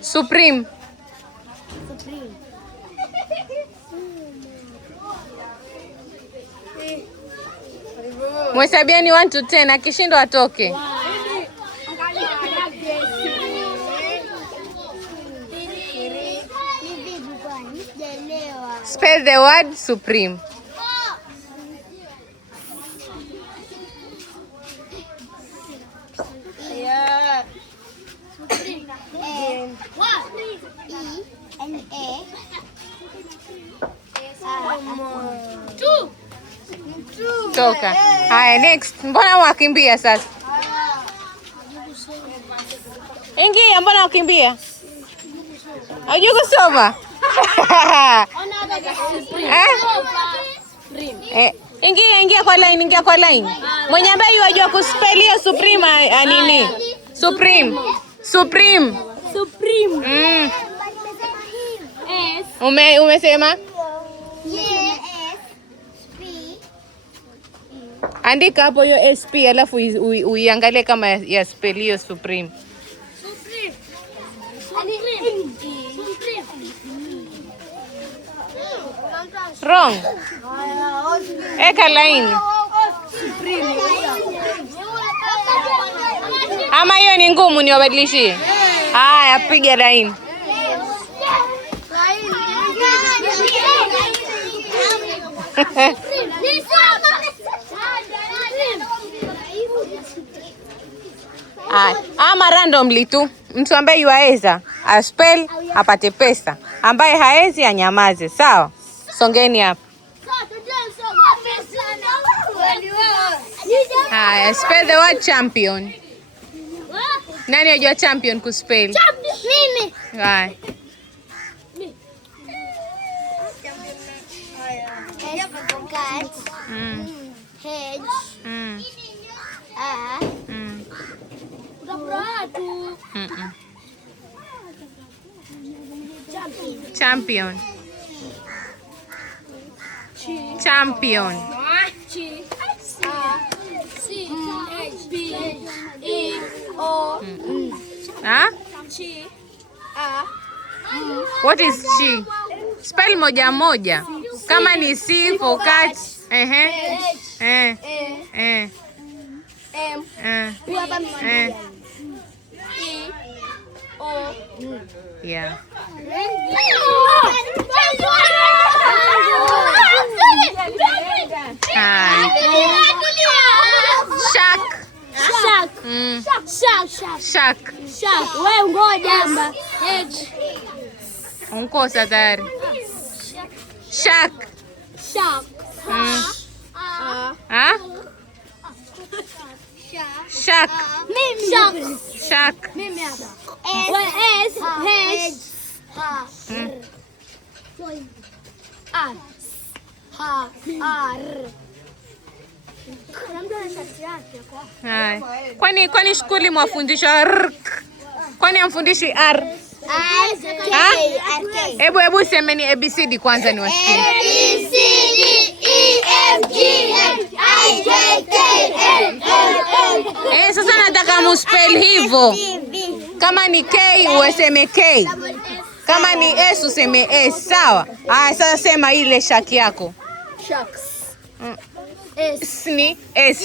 Supreme. Mhesabieni 1 to 10, akishindwa atoke. Spell the word supreme. Toka. Haya, next. Mbona wakimbia sasa? Ingia, mbona wakimbia? Hujui kusoma? Ingia kwa line, ingia kwa line. Mwenye ambaye yajua kuspelia supreme nini? Supreme. Umesema? Andika hapo hiyo SP alafu uiangalie kama ya spell hiyo supreme. Wrong. Eka line. Ama hiyo ni ngumu, ni wabadilishie. Haya, piga line. Ama randomly tu. Mtu ambaye yuaweza aspell apate pesa, ambaye haezi anyamaze. Sawa? Songeni hapa. Haya, spell the word champion. Nani anajua champion kuspell? Mimi. Haya. Champion. Champion. What is chi? Spell moja moja. Kama ni C for cat. Yeah. Shark. Wewe ngoja. Unkosa tayari. Shark. Shark. Mimi hapa. Kwani shule mwafundisha R? Kwani amfundishi R? Hebu semeni ABCD kwanza ni wasikie. ABCD EFG HIJK L. Sasa nataka muspell hivyo. Kama ni K useme K. Kama ni S useme S, sawa? Sasa sema ile shaki yako. Sharks. S ni S.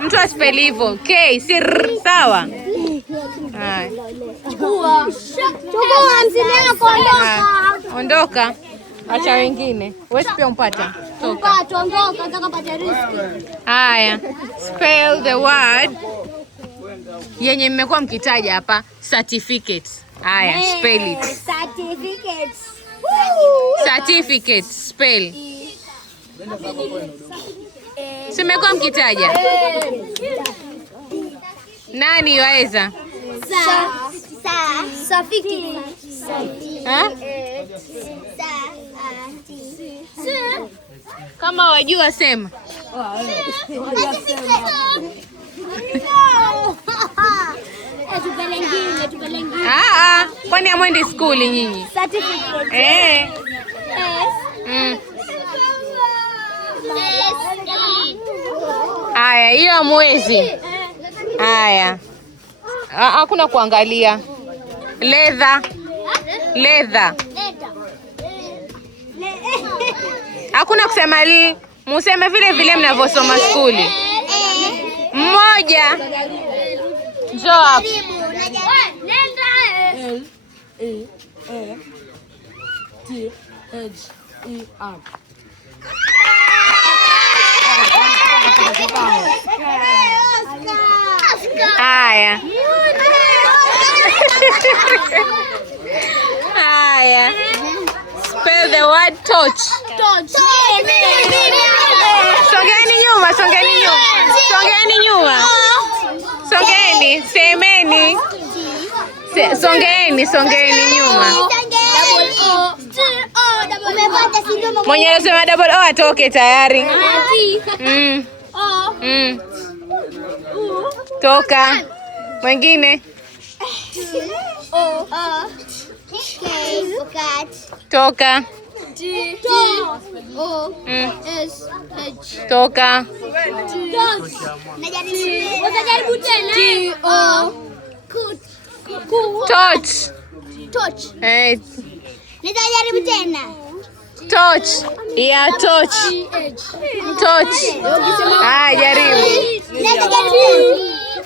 Mtu aspell hivyo K si R, sawa? Ondoka. Acha wengine. Wewe pia umpata. Toka. Haya. Spell the word yenye mmekuwa mkitaja hapa, certificate. Haya, spell it. Certificate, spell. Simekuwa mkitaja. Nani waweza? Kama wajua sema. Kwani hamwendi skuli nyinyi? Certificate. Haya, hiyo mwezi. Haya. Hakuna kuangalia. Leather. Hakuna kusema li. Museme vile vile mnavyosoma skuli. Mmoja. Njoo hapa. L-E-A-T-H-E-R. Haya. Haya. Spell the word torch. Songeni nyuma. Songeni, semeni. Songeni nyuma. Mwenye anasema double O atoke tayari. Toka. Mwingine. Toka. Toka. Torch. Nitajaribu tena. Torch. Yeah, torch. Jaribu.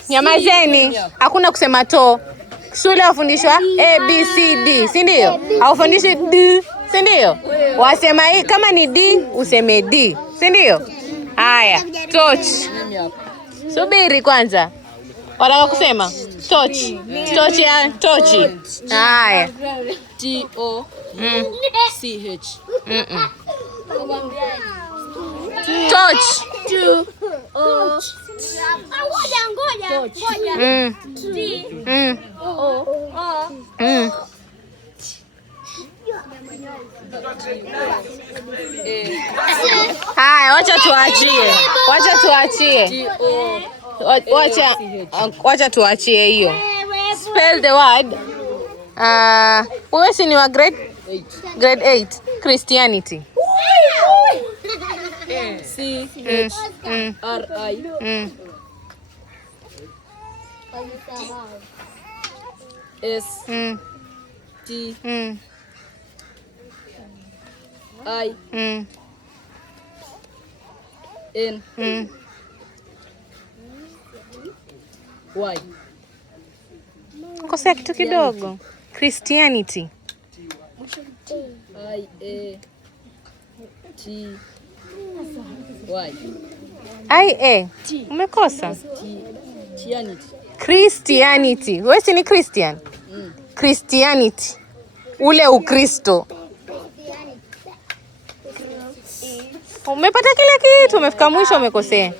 Nyamazeni. Hakuna kusema to. Shule wafundishwa A, B, C, D. Si ndio? Hawafundishwi D. Si ndio? Wasema hii kama ni D, useme D. Si ndio? Haya, torch. Subiri kwanza. Wataka kusema? Torch. Torch. Haya. T-O-C-H. Torch. Haya, wacha tuachie hiyo. Spell the word. Wewe si ni wa grade 8. Christianity. C-H-R-I. S-T. I. N. Y. Kosea kitu kidogo. Christianity. I-A-T-Y. I-A. Umekosa. Christianity. Wewe si ni Christian? Christianity. Ule Ukristo. Umepata kila kitu, umefika mwisho umekosea.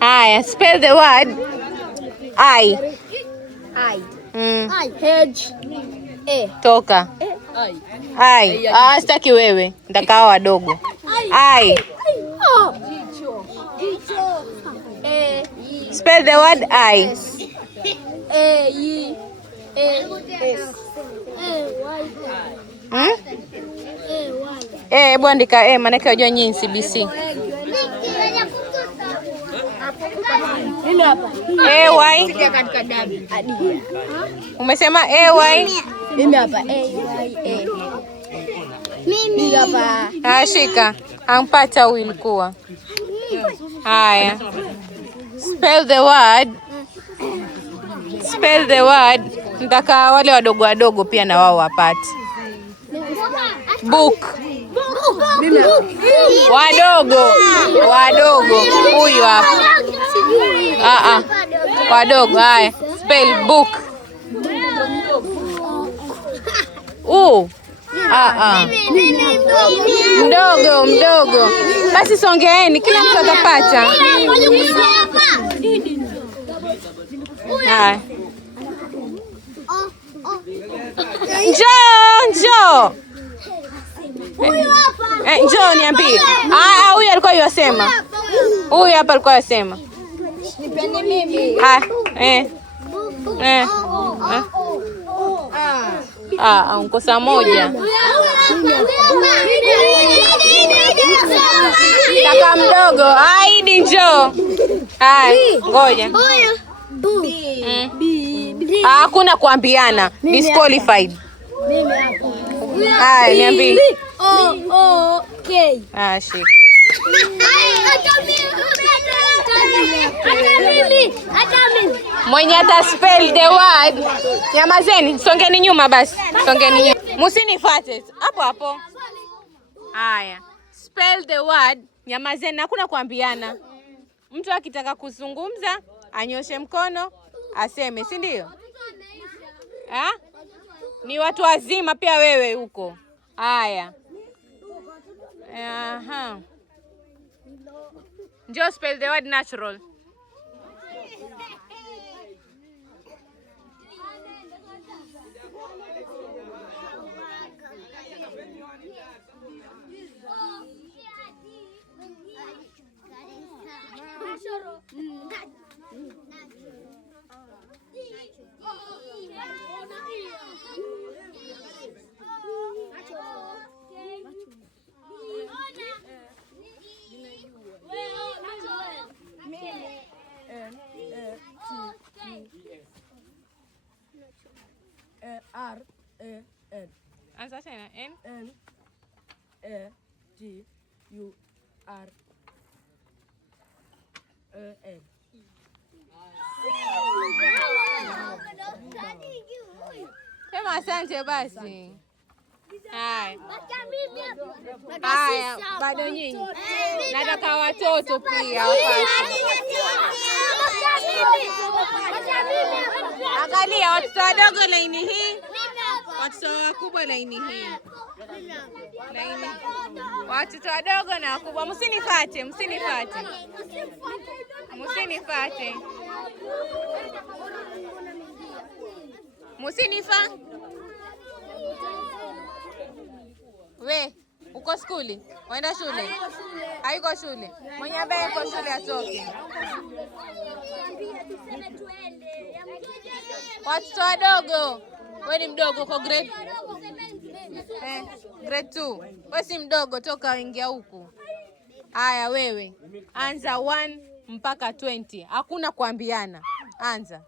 Haya, spell the word I. H. A. Toka. I. Sitaki wewe. Nitakaa wadogo. I. Spell the word I. Hebu andika maana yake unajua nyinyi CBC. Mimi hapa. AY. Umesema AY? Mimi hapa AY. Mimi hapa. Shika. Ampata huyu ilikuwa. Haya. Spell the word. Nataka wale wadogo pia na wao wapate. Book. Wadogo. Huyu hapa. Wadogo. Haya. Spell book. Mdogo. Basi songeeni, kila mtu atapata. Haya. Njoo. Huyu hapa. Njoo niambie. Huyu alikuwa yasema. Huyu hapa alikuwa yasema. Nipende mimi. Unkosa moja. Kaka mdogo, Aidi njoo. Ngoja. Hakuna kuambiana. Disqualified. Niambie. Okay. Shit. Mwenye ata spell the word. Nyamazeni, songeni nyuma basi. Songeni nyuma. Msinifuate. Hapo hapo. Haya. Spell the word. Nyamazeni, hakuna kuambiana. Mtu akitaka kuzungumza, anyoshe mkono, aseme, si ndio? Ni watu wazima pia wewe huko. Haya. Njoo spell the word natural. R-A-N. Anza tena. N-A-G-U-R-A-N. Sema asante basi. Haya, bado nyinyi. Nataka watoto pia. Angalia watoto wadogo laini hii. Watoto wakubwa laini hii. Watoto wadogo na wakubwa. Msinifuate. Musinifa. We, uko skuli? Waenda shule? Haiko shule. Mwenye ambaye yuko shule atoke. Watoto wadogo. Wewe ni mdogo, uko grade? Grade 2. Wewe si mdogo, toka ingia huku. Haya wewe. Anza 1 mpaka 20. Hakuna kuambiana. Anza.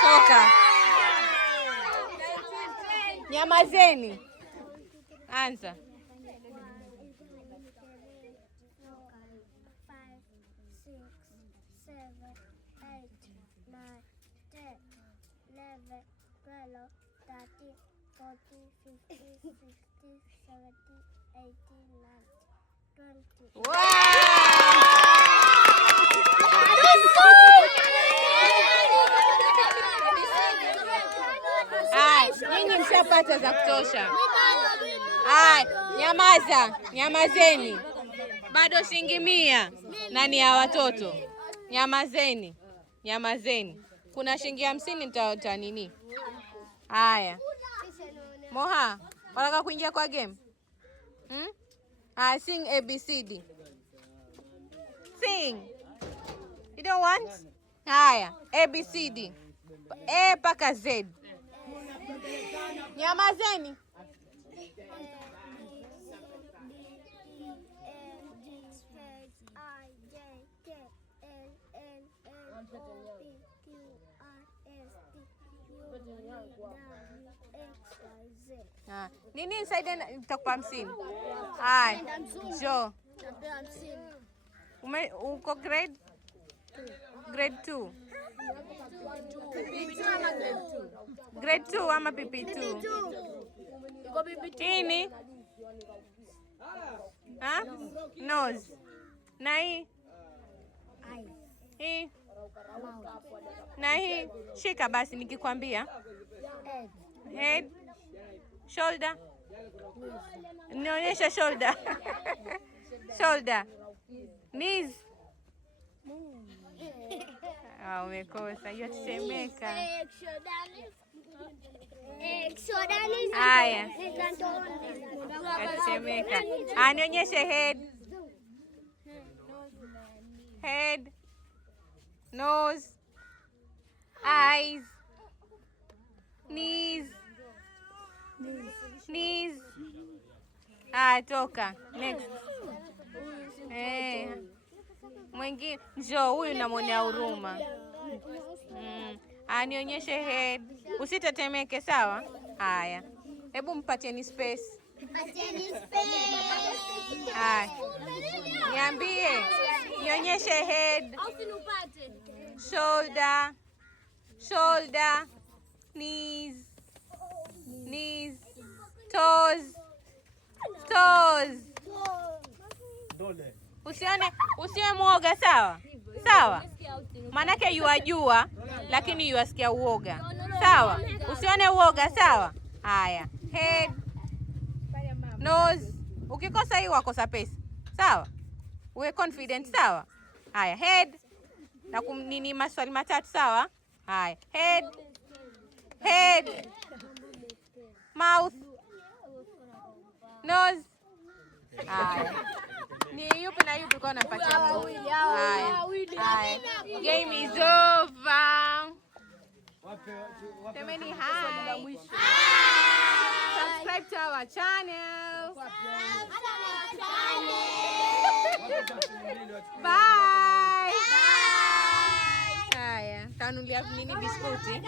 Toka. Nyamazeni. Anza. 20. Nyinyi mshapata za kutosha. Nyamazeni. Bado shilingi 100 nani ya watoto. Nyamazeni. Kuna shilingi 50 nini? Haya. Moha, unataka kuingia kwa game? Sing ABCD. Sing. You don't want? Haya, ABCD. A mpaka Z. Nyamazeni. Nini inside nitakupa 50. Haya. Jo. Uko grade 2. Grade 2 ama PP2? Ini? Nose. Na hii? Hii? Na hii? Shika basi nikikwambia. Head. Shoulder. Nionyesha shoulder. Shoulder. Knees. Umekosa. Hiyo tetemeka. Haya. Tetemeka. Nionyeshe head. Head. Nose. Eyes. Knees. Knees. Toka. Next. Mwingine njoo, huyu namwonea huruma. Nionyeshe head. Usitetemeke, sawa? Haya. Hebu mpatieni space. Haya. Niambie. Nionyeshe head. Shoulder. Shoulder. Knees. Knees. Toes. Toes. Usiwe mwoga, sawa? Sawa? Manake yuajua lakini yuasikia uoga. Sawa? Usione uoga, sawa? Haya. Head. Nose. Ukikosa hii wakosa pesa. Sawa? Uwe confident, sawa? Haya. Head. Na nini maswali matatu, sawa? Haya. Head. Head. Mouth. Nose. Haya. Ni yupi na yupi kwa unapatia? Haya. Game is over. Semeni hi. Subscribe to our channel. Bye. Haya. Tanulia nini biskuti?